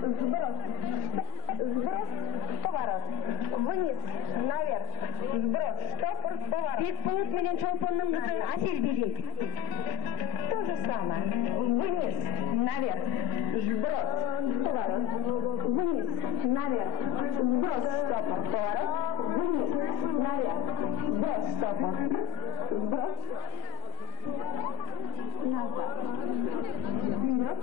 Сброс. Сброс, поворот. Вниз, наверх. Сброс, штопор, поворот. Бекболот менен Чолпондун кызы Асель бийлейт. То же самое. Вниз, наверх. Сброс, поворот. Вниз, наверх. Сброс, штопор, поворот. Вниз, наверх. Сброс, штопор. Сброс. Назад. Вперед.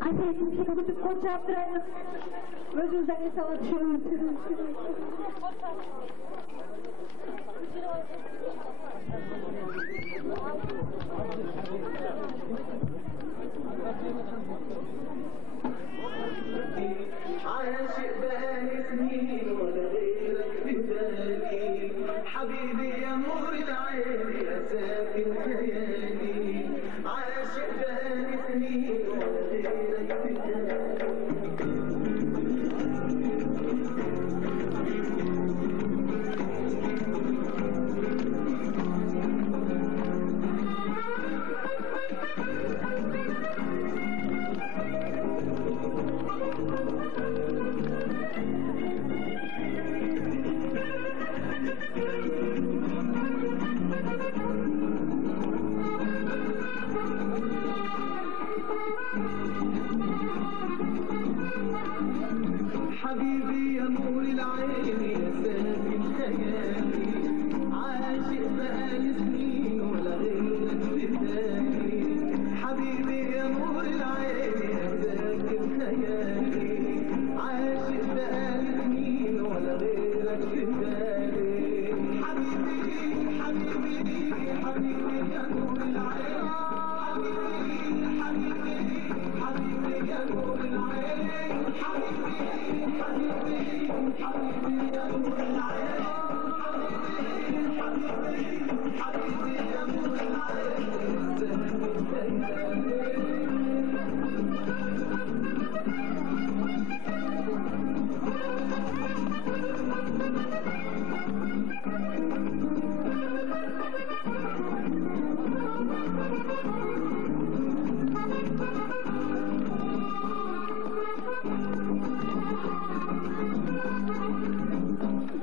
Asel'cim çıkıp koç yaptırayım. Özünüzden inşallah düşürün. عاشق بقالي سنين ولا غيرك في بالي حبيبي يا نور العين يا ساكن خيالي عاشق بقالي سنين ولا غيرك في حبيبي يا نور العين يا ساكن خيالي عاشق بقالي سنين ولا غيرك في بالي حبيبي يا نور العين يا ساكن خيالي عاشق بقالي سنين ولا غيرك في بالي حبيبي حبيبي حبيبي يا نور العين حبيبي يا نور العين حبيبي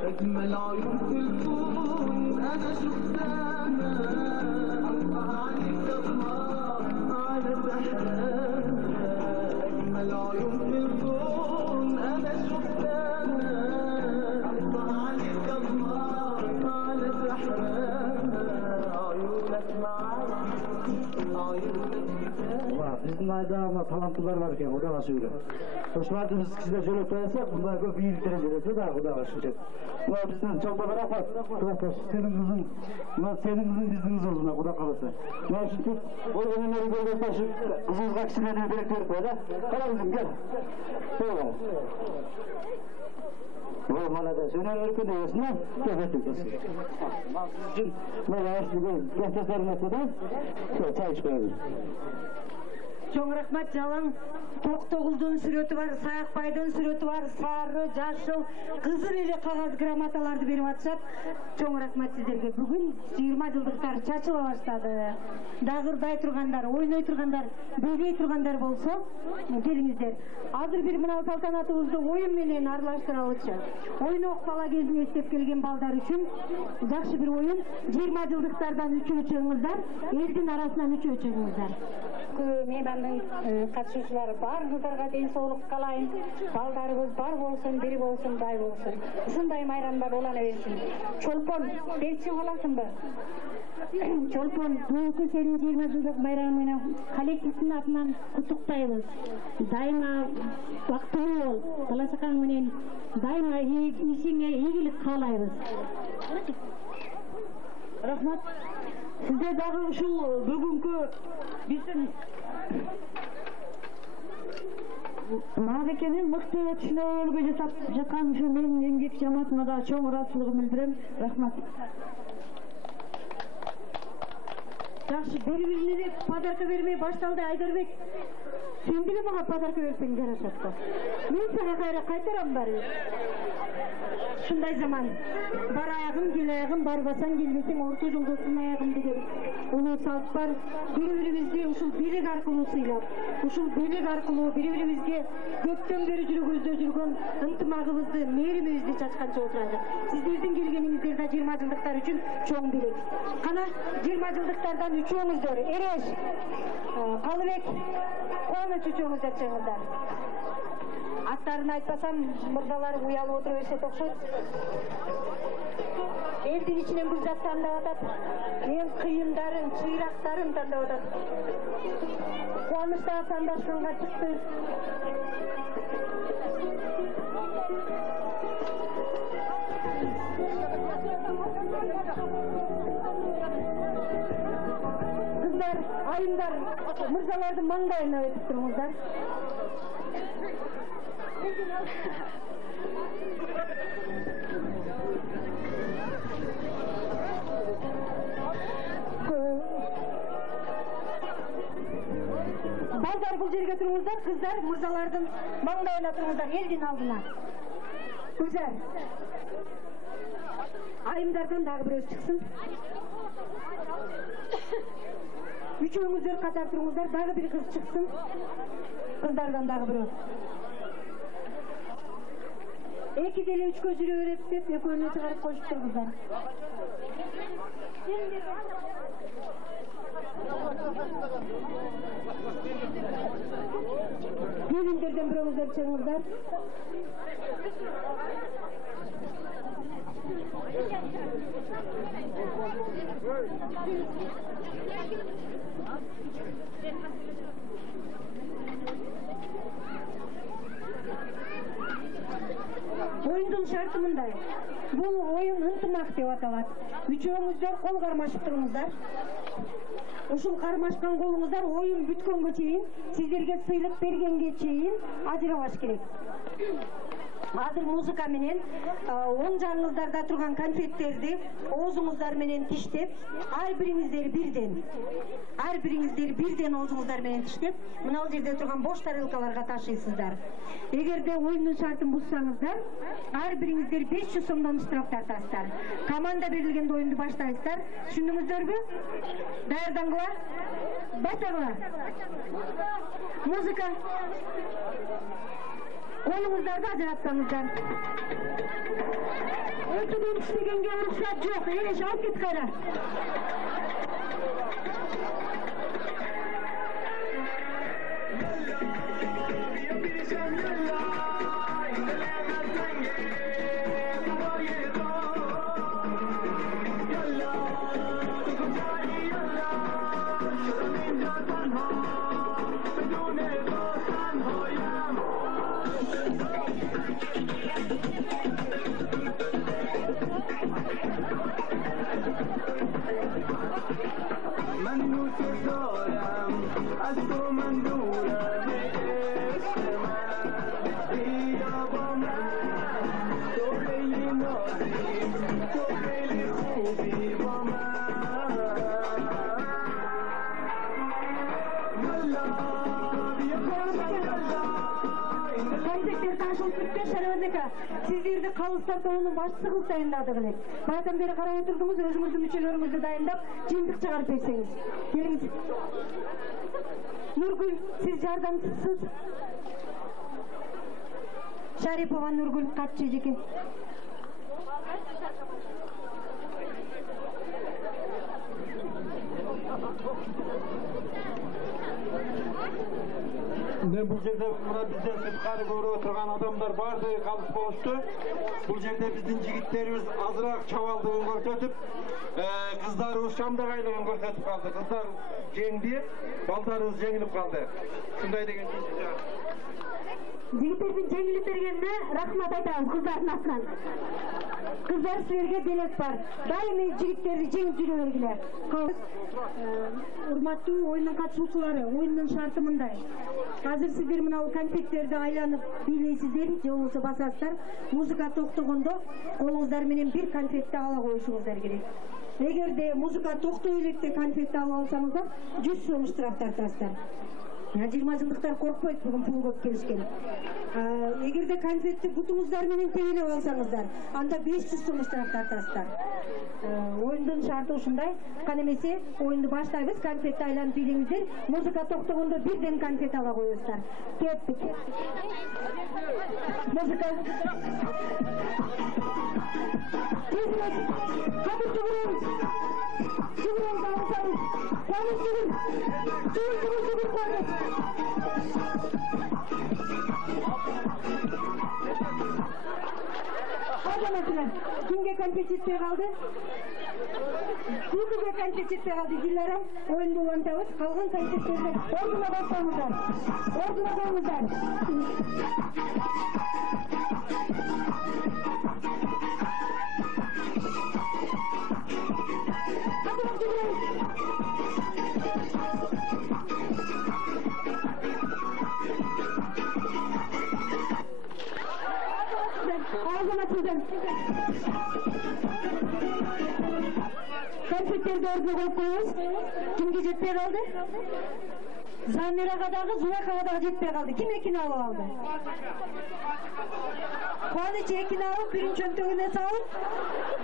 أجمل عيون في الكون أنا شفتها الله عليك الله على سحرها أجمل عيون في الكون أنا شفتها الله عليك الله على سحرها عيونك معايا عيونك Bizim ayda ama talantılar varken o da nasıl öyle. Osmanlı biz kişide şöyle koyarsak bunlar böyle bir derecede daha o da başlayacak. Bu bizden çok da bırakmaz. Senin kızın bizim kız olduğuna o da kalırsa. Ben şimdi o önleri böyle taşı kızınızla kişilerine direkt verip öyle. Kala kızım gel. Böyle. Bu malada söner örgü diyorsun ha? Gefettik kızım. Siz için böyle yaşlı gençler sermesinden çay içmeyelim. Çok rahmet canım. Toktogul'dun sürötü var, Sayakbay'dın sürötü var, sarı, yaşıl, kızıl ile kağıt gramatalardı berip atışat. Çok rahmet sizlerge. Bugün 20 yıldıklar çaçıla başladı. Dağırday turganlar, oynay turganlar, bögey turganlar bolsa, gelingizler. Hazır bir mınal saltanatımızda oyun menen arlaştıralычы. Oyun okpala кезин эстеп келген балдар üçün жақсы bir oyun. 20 yıldıklardan 3'ünü çığыңızlar, elдің arasından 3'ünü çığыңızlar. Meydanның қатысушылары барыңыздарга ден соолук каалайм. Балдарыбыз бар болсун, бир болсун, бай болсун. Ушундай майрамдар улана берсин. Чолпон, берчиң аласыңбы? Чолпон, бүгүнкү сенин 20 жылдык майрамың менен коллективдин атынан куттуктайбыз. Дайыма бактылуу бол, бала чакаң менен дайыма ишиңе ийгилик каалайбыз. Рахмат. Сизде дагы ушул бүгүнкү биздин Мағекенің мықты түшінөөлгө жасап жатқан үшін менің еңбек жамаатына да чоң ыраазычылыгымды билдирем. Рахмат. Жакшы, бири-бирине подарка бермей башталды. Айдарбек, сен деле мага подарка берсең жарашат го. Мен сага кайра кайтарам бары. Шундай заман. Бар аягым, кел аягым, барбасаң келбесең орто жолдосун аягым деген улуу салт бар. Бири-бирибизди ушул бийлик аркылуу сыйлап, ушул бийлик аркылуу бири-бирибизге көптөн бери жүргүзүп жүргөн ынтымагыбызды, мээримибизди чачканча отурайык. Сиздердин келгениңиздер да 20 жылдыктар үчүн чоң бийлик. Кана 20 жылдыктардан үчөөңүздөр Эреш, Калыбек, Кубаныч үчөөңүз жатсаңыздар. Аттарын айтпасам, мырзалар уялып отура беришет окшойт. Элдин ичинен бул зат тандап атат. Эң кыйындарын, чыйрактарын тандап атат. Кубаныч да тандашканга чыкты. Кыздар, айымдар, мырзалардын маңдайына өтүп туруңуздар. Балдар бул жерге туруңуздар, кыздар мырзалардын маңдайына туруңуздар, элдин алдына. Гүлзар. Айымдардан дагы бирөө чыксын. Үчөөңүздөр катар туруңуздар, дагы бир кыз чыксын. Кыздардан дагы бирөө. Эки деле үчкө жүрө берет деп экөөнү чыгарып коюшуптур кыздар. Келиндерден бирөөңүздөр чыгыңыздар. Oyundun şartı mınday. Bu oyun ынтымак деп аталат. Үчөөңүздөр кол кармашып туруңуздар. Ушул кармашкан колуңуздар oyun бүткөнгө чейин, сиздерге сыйлык бергенге чейин ажырабаш керек. Азыр музыка менен оң жаңыңыздарда турган конфеттерди оозуңуздар менен тиштеп, ар бириңиздер бирден оозуңуздар менен тиштеп, мына жерде турган бош тарелкаларга ташыйсыздар. Эгерде оюндун шартын бузсаңыздар, ар бириңиздер 500 сомдон штраф тартасыздар. Команда берилгенде оюнду баштайсыздар. Түшүндүңүздөрбү? Даярдаңгыла? Баштагыла. Музыка. Oyunuzlarda ajratsanızlar. Ötüden işlegenge ruhsat yok. Ereş alıp git kara. Sizlerdi kalыстар тобунун башчысы кылып дайындадык элек. Баягыдан бери карап отурдуңуз, өзүңүздүн мүчөлөрүңүздү дайындап, жыйынтык чыгарып берсеңиз. Келиңиз. Нургүл, сиз жардамчысыз. Шарипова Нургүл, катчы жеке. Бұл жерде мына бізден сыртқары көріп отырған адамдар барды қалыс болышты. Бұл жерде біздің жігіттеріміз азырақ чабалдығын көрсетіп, қыздарымыз шамдағайлығын көрсетіп қалды. Қыздар жеңді, балдарымыз жеңіліп қалды. Шындай деген Жигиттердин жеңилип бергенине рахмат айтабыз кыздардын атынан. Кыздар силерге делек бар. Дайыми жигиттерди жеңип жүрө бергиле. Урматтуу оюндун катышуучулары, оюндун шарты мындай. Азыр сиздер мына конфеттерди айланып бийлейсиздер, же болбосо басасыздар. Музыка токтогондо колуңуздар менен бир конфетти ала коюшуңуздар керек. Эгерде музыка токтой электе конфетти алып алсаңыздар, 100 сом штраф тартасыздар. 20 жылдыктар коркпойт, бүгүн пул көп келишкен. Эгерде конфетти бутуңуздар менен тебелеп алсаңыздар, анда 500 сом штраф тартасыздар. Оюндун шарты ушундай. Кана эмесе, оюнду баштайбыз, конфетти айланып бийлеңиздер. Музыка токтогондо бирден конфет ала коесуздар. Кеттик. Музыка. Hadi çıkırın. Çıkırın dağıtalım. Koyun çıkın. Çıkın koyun. Hadi mesela. Kimge konfet çitmeye kaldı? Kimge konfet çitmeye kaldı? Dilerim oyun bulantamız. Kalgın konfetlerinde orduna basmamızlar. Orduna koymuzlar. Hadi bakayım. Ağzına tuzun. Konfetleri doğru koyup koyuyoruz. Kimge jetpey kaldı? Zanneraga'dagı Zulakaga'dagı jetpey kaldı. Kim ekini alıp aldı? Kuanıç ekini alıp birin çöntüğüne salıp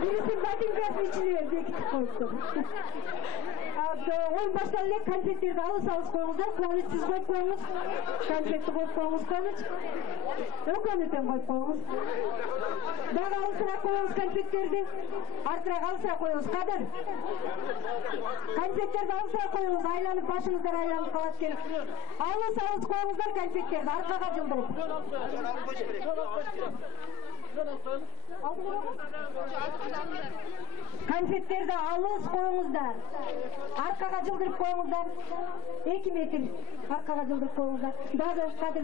birisi botinkasının içine bekitip koyuptu. Oyun başlarıyla konfetleri alırsanız koyunuzlar. Kuanıç siz koyup koyunuz. Konfetti koyup koyunuz Kuanıç. Ökönüten koyup koyunuz. Dağı alısıra koyunuz konfetlerdi. Artırak alısıra koyunuz Kadir. Konfetlerdi alısıra koyunuz. Aylanıp başınızdan aylanıp kalatken. Alırsanız koyunuzlar konfetlerdi. Arkaga cıldırıp. Konfetlerdi alız koyunuzlar. Arkaga cıldırıp koyunuzlar. 2 metr arkaga cıldırıp koyunuzlar. Dağı Kadir.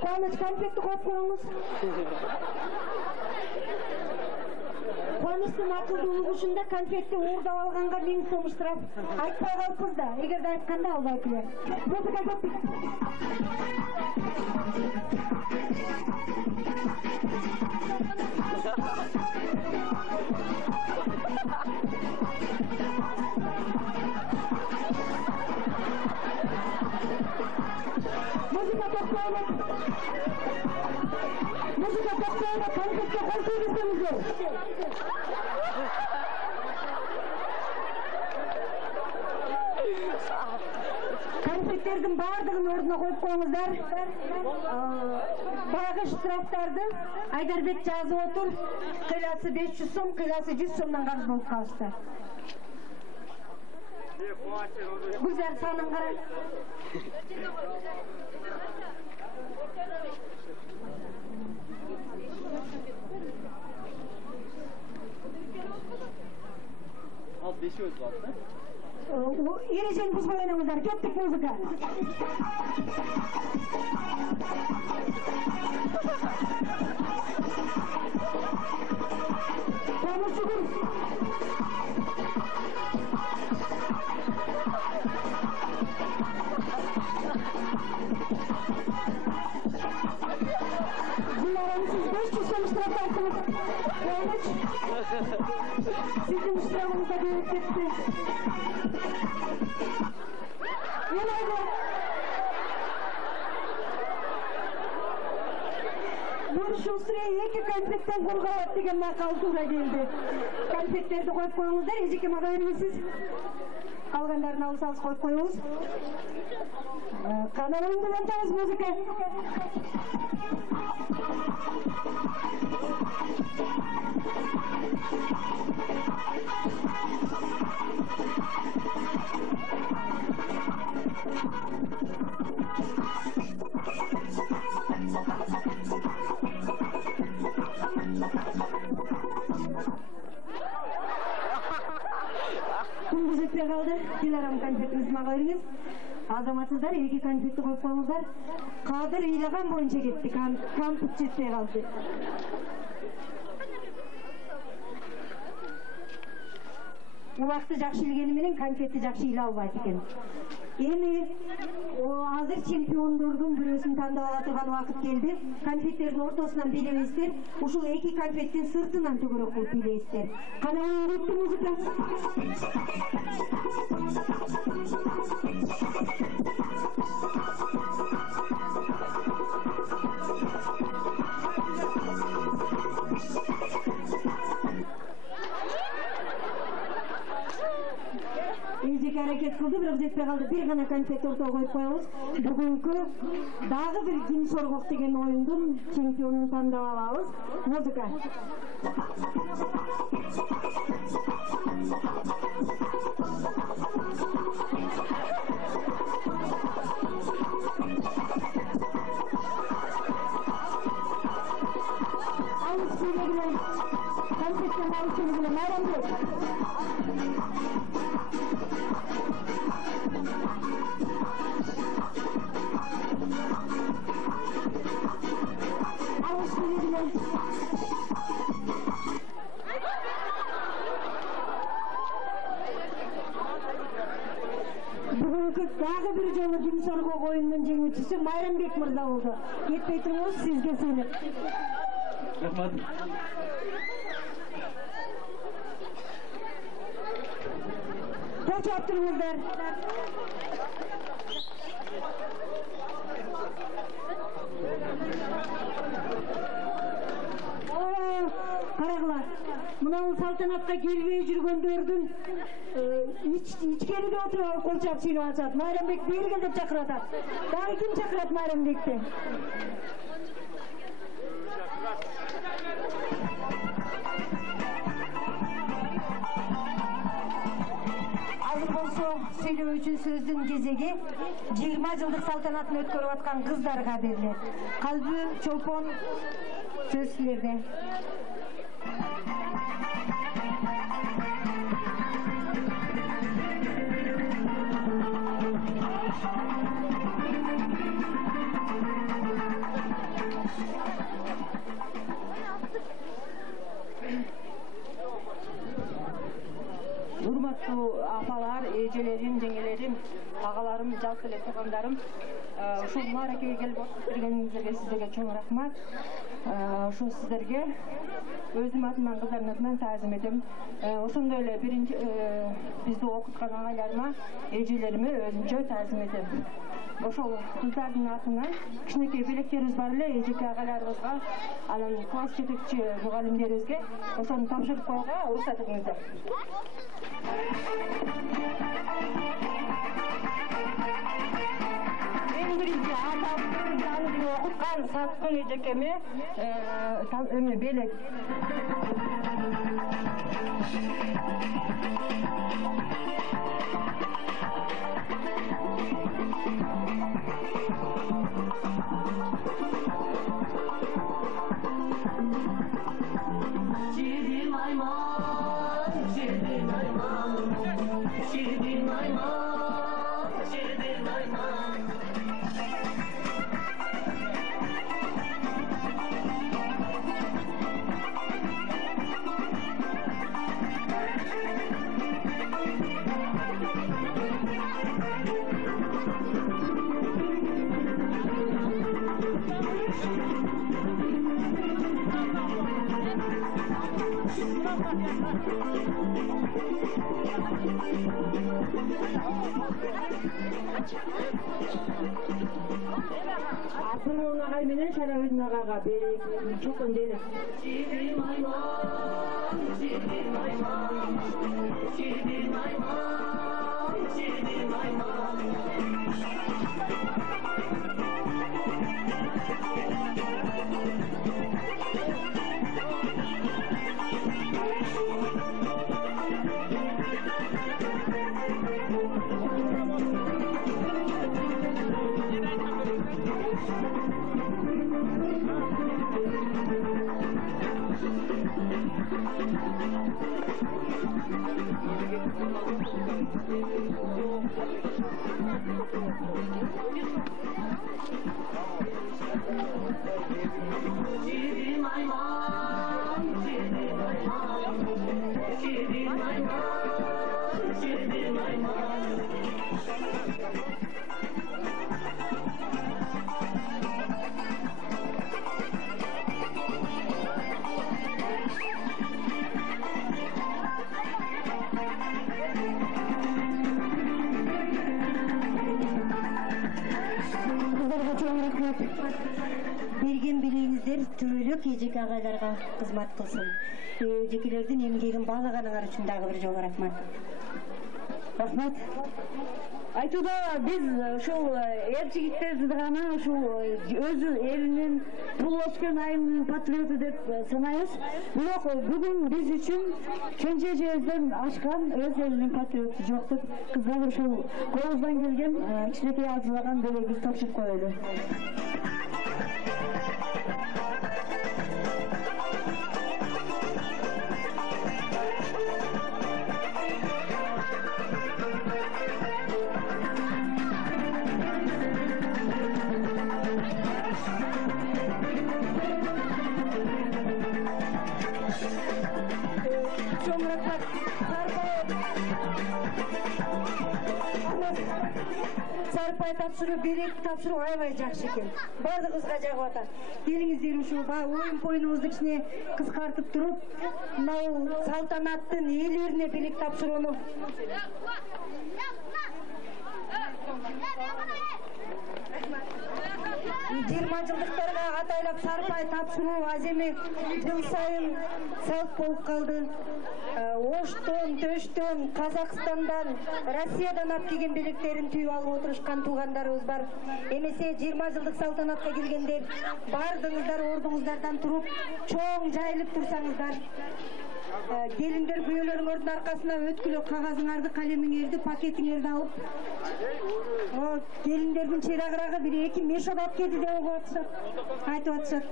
Kuanıç konfetti koyup koyunuz. Kuanıçtın akıldуулугу ушунда конфетти уурдап алганга 1000 сом штраф айтпай калыппыз да. Эгерде айтканда албай келер. Музыка жоктук. Muzika to'xtaylik. Muzika to'xtaylik. Konfetga qo'l qo'yingizlar. Konfetlerдің бардығын орнына қойып қойыңыздар. Баяғы штрафтарды Айдарбек жазып отыр. Қиласы 500 сом, қиласы 100 сомдан қарыз болып қалышты. Гүлзар санын қарай. Al 5 öz var. Ережені бұзбай ойнаңыздар. Кеттік музыка. Қамыр шүгір. Зиларамсыз 500 сом штраф тартыңыз. Қуаныш. Сіздің штрафыңызда беріп кетті. Şusriye 2 konfetten korkavat degen makal tuğra geldi. Konfetlerdi koyup koyuңuzдар, ежеке мага бермейсиz. Kalganlarını alsanız koyup koyuңuz. Kana oyundan açamız muzika. Şimdi jetpey kaldı. Dilaram konfetimiz mağa veriniz. Азаматсыздар, 2 конфетти коюп коюңуздар. Кадыр ыйлаган боюнча кетти, конфет жетпей калды. Убакты жакшы илгени менен конфетти жакшы ыйла албайт экен. Эми азыр чемпиондордун бирөөсүн тандап ала турган убакыт келди. Конфеттердин ортосунан билебиздер. Ушул 2 конфеттин сыртынан төгөрөк кылып билебиздер. Кана кетти музыка. Эжек аракет кылды, бирок жетпей калды. Бир гана конфет ортого коюп коебуз. Бүгүнкү дагы бир ким соргок деген оюндун чемпионун тандап алабыз. Музыка. Алыс сөйлегиле. Конфеттен алыс сөйлегиле. Майрамбек. Бүгүнкү дагы бир жолу ким соргок оюнунун жеңүүчүсү Майрамбек мырза болду. Кетпей туруңуз, сизге сыйлык. Рахмат. Тоочоп туруңуздар. Карагыла, мынау салтанатка келбей жүргөндөрдүн ичкериде отуруп кол чап чыйнап атат. Майрамбек бери кел деп чакырат. Дагы ким чакырат Майрамбекти? Азыр болсо сүйлөө үчүн сөздүн кезеги 20 жылдык салтанатын өткөрүп аткан кыздарга берилет. Калбы, Чолпон сөз силерде. Урматтуу апалар, эжелерим, жеңелерим, агаларым, жалпы эле туугандарым, ушул мааракеге келип отургениңиздерге сиздерге чоң рахмат. Ошо сиздерге өзүм атыман, кыздардын атынан таазим этем. Ошондой эле бизди окуткан агайларыма, эжелериме өзүмчө таазим этем. Ошол кыздардын атынан кичинекей белектерибиз бар эле, эжеке агайларыбызга, анан класс жетекчи мугалимдерибизге ошону тапшырып коюуга уруксат этиңиздер. Эң биринчи атамды окуткан Саткын эжекеме белек. Артымын агай менен Шарабидин агага берип чокон деле. Берген билигиңиздер түрөлүк эжеке агайларга кызмат кылсын. Эжекелердин эмгегин баалаганыңар үчүн дагы бир жолу рахмат. Рахмат. Айтуда биз ушул эр жигиттерди гана ушул өзү элинин туулуп өскөн айылынын патриоту деп санайбыз. Бирок бүгүн биз үчүн кенже эжебизден ашкан өз элинин патриоту жок деп кыздар ушул колубуздан келген кичинекей азылаган белегибизди тапшырып коелу. Сарпай тапшыруу, белек тапшыруу аябай жакшы экен. Бардыгыбызга жагып атат. Келиңиздер ушул оюн поюнубузду кичине кыскартып туруп, мына салтанаттын ээлерине белек тапшырууну 20 жылдыктарга атайлап сарпай тапшыруу аземе жыл сайын салт болуп калды. Оштон, Төштөн, Казакстандан, Россиядан алып келген белектерин түйүп алып отурушкан туугандарыбыз бар. Эмесе 20 жылдык салтанатка келгенде бардыңыздар ордуңуздардан туруп, чоң жайылып турсаңыздар. Келиндер күйөөлөрүңөрдүн аркасына өткүлө кагазыңарды, калемиңерди, пакетиңерди алып, келиндердин чырагырагы бир эки мешок алып келди деп айтып атышат.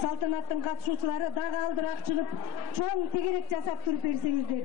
Салтанаттын катышуучулары дагы алдыраак чыгып, чоң тегерек жасап туруп берсеңиздер.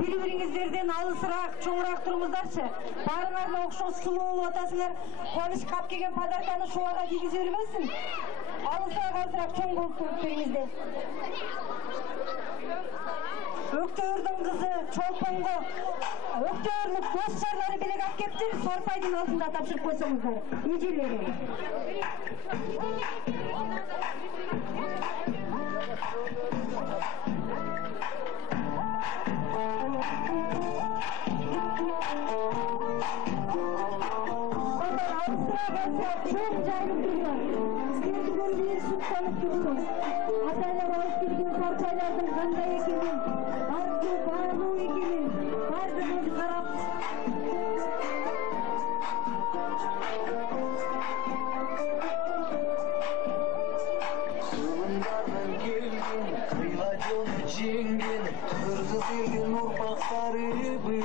Бири-бириңиздерден алысыраак, чоңураак туруңуздарчы. Баарыңарга окшош сулуу болуп атасыңар. Кубаныч кап келген подарканы шубага кийгизе бербесин. Алысыраак, чоң болуп туруп бериңиздер. Өктөөрдүн кызы Чолпонго өктөөрлүк дос жарлары белек алып келиптир. Сарпайдын алдында тапшырып койсоңуздар. Эжелери. Чоң жайылып турган. Сиздердин бир суктанып турсун. Атайлар алып келген сарпайлардын кандай экенин, бардыгы баалуу экенин бардыгыбыз карап жеңген кыргыз элдин урпактарыбыз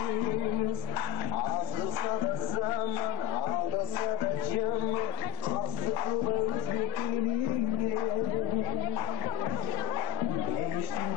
азырса да заман алдаса да жаман касы кылбай өзбек элине эштин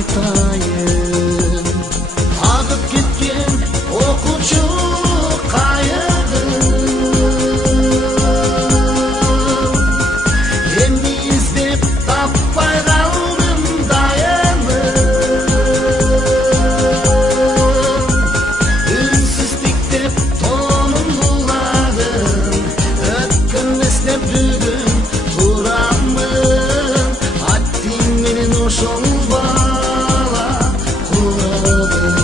айтайын агып кеткен окуучу кайыгы эмне издеп таппай калдым дайыны үнсүздүктеп тонун булагын өткөн эстеп бүгүн турамын аттиң менен ошол бала курабын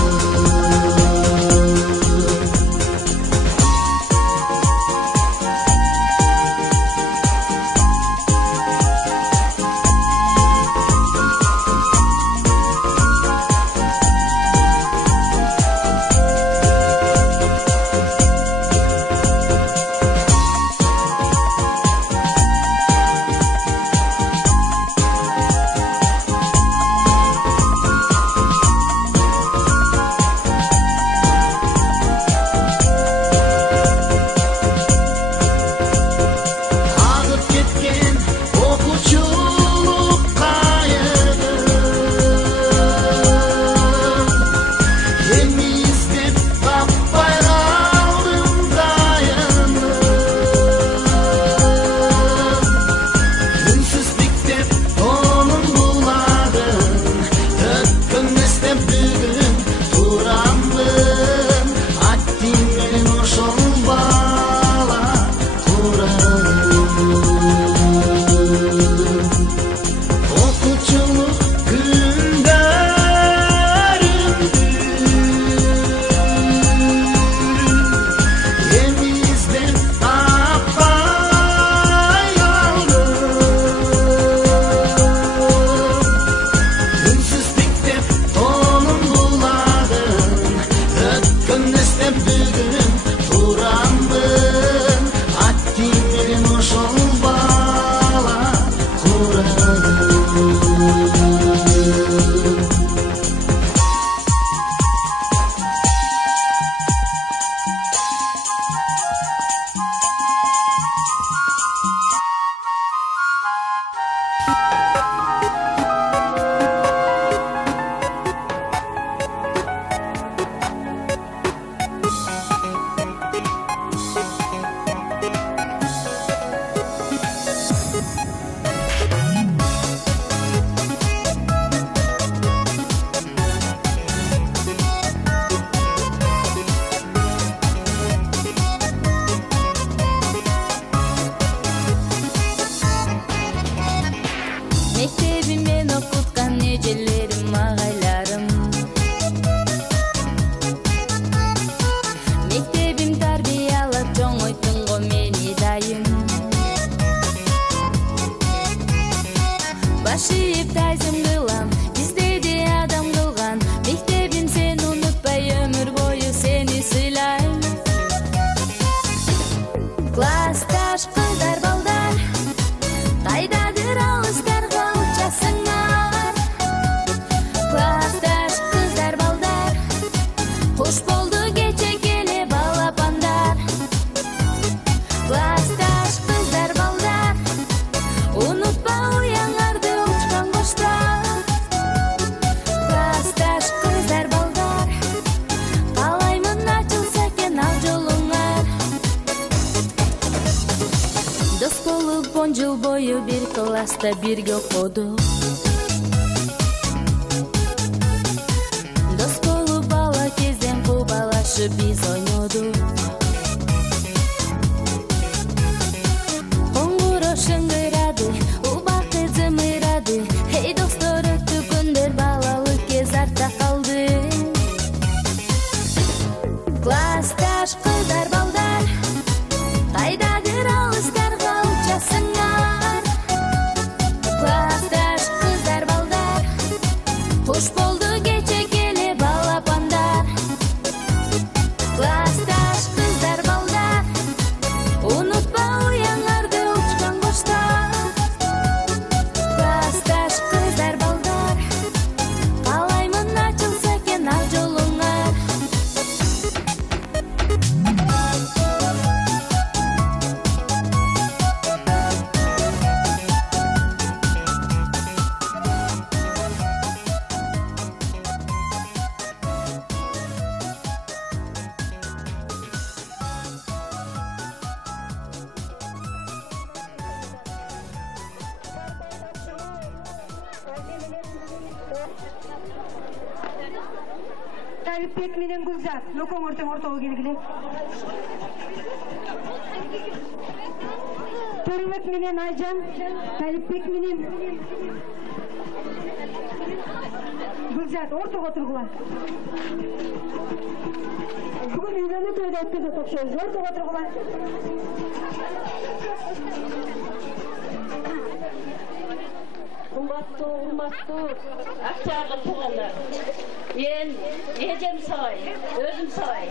агып кеткен окуучулук кайыгы эмне издеп таппай калдым дайыны үнсүздүктеп тонун булагын өткөн эстеп бүгүн турамын аттиң менен ошол бала курабын окуучулук күндөрүмдү эмне издеп таппай калдым үнсүздүктеп тонун булагын өткөн эстеп бүгүн турамын аттиң менен ошол бала курабын Мектебиммен окуткан эжелерим агайларым мектебим тарбиялап чоңойтун го мени дайым баш ийип тайзым кылам издеди адам кылган мектебим сени унутпай өмүр бою сени сыйлайм классташ кыздар балдар кайдадыр алыстарга учасыңар классташ кыздар балдар куш болду кече келе балапандар классташ кыздар балдар унутпа уяңарды учкан коштар классташ кыздар балдар каалаймын ачылса экен ал жолуңар дос болуп 10 жыл бою бир класста бирге окудук дос болуп бала кезден кубалашып биз ойнодук коңгуроо шыңгырады убакыт зымырады эй достор өттү күндөр балалык кез артта калды классташ кыздар балдар кайдадыр алыстарга учасыңар классташ кыздар балдар куш болду кече келе балапандар классташ кыздар балдар унутпа уяңарды учкан коштар классташ кыздар балдар каалаймын ачылса экен ал жолуңар Талипбек менен Гүлзат. Нокоң ортого келгиле. Төрөбек менен Айжан, Талипбек менен Гүлзат ортого тургула. Бүгүн үйлөнүү тойду өткөзөт окшойбуз. Ортого тургула. Urmatlı aktarlı tuğanlar. Ben yiyeceğim say, özüm say.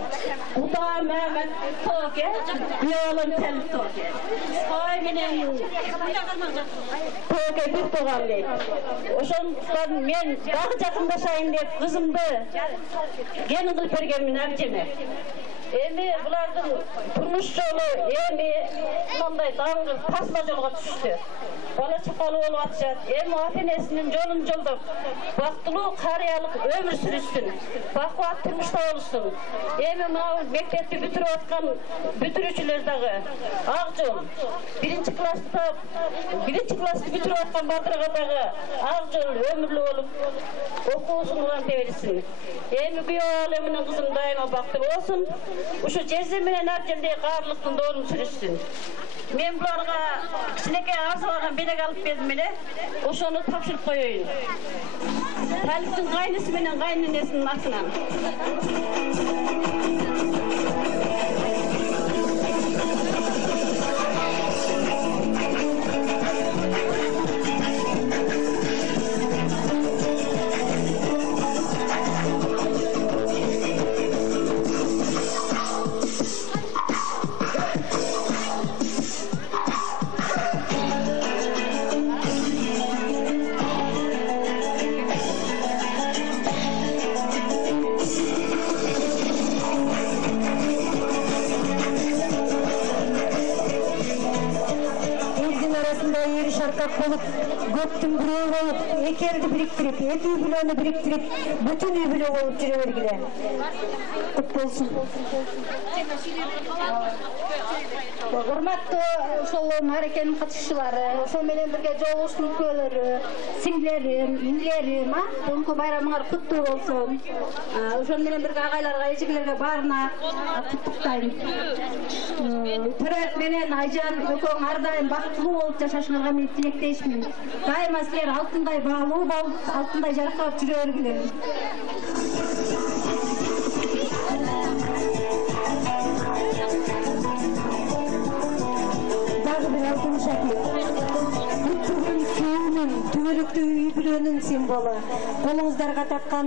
Uda Mehmet Toge, Yoğlan Tel Toge. Say menen Toge bir tuğan deyip. Oşondan men daha jakındaşayın deyip kızımdı gelin kılıp bergenmin abjeme. Emi bulardın turmuş yolu, emi mınday dağılır, pasla yolga düştü. Bala çakalı olup atacak. Emi atenesinin yolun joldop, baktılığı kariyalık ömür sürüsün. Bakvat turmuşta olsun. Emi mınav mektepti bütürüp atkan bütürücüler dağı. Ağjol. Birinci klasta bütürüp atkan batırağa dağı. Ağjol ömürlü olup okusun ulan teverisin. Emi bir aleminin kızım daima baktılı olsun. Uşu cezimine narcende qarlıqtın doğrum sürüsün. Men bularga kiçineke arzu algan bedek alıp berdim ele. Oşonu tapşırıp koyayım. Talip'tin qaynısı menen qayninesinin atынан. Göktün büreği olup, ekerdi biriktirip, et übülöğünü biriktirip, bütün übülöğü olup jüre bergile. Kut bolsun. Урматтуу ошол аракенин катышчылары, ошол менен бирге жолугуштун өлкөлөрү, сиңдилерим, инилерим, бүгүнкү байрамыңар куттуу болсун. Ошол менен бирге агайларга, эжекелерге баарына куттуктайм. Төрөбек менен Айжан экөөң ар дайым бактылуу болуп жашашыңарга мен тилектешмин. Дайыма силер алтындай баалуу болуп, алтындай жаркырап жүрө бергиле. Түбөлүктүү үй бүлөнүн символу. Колуңуздарга таккан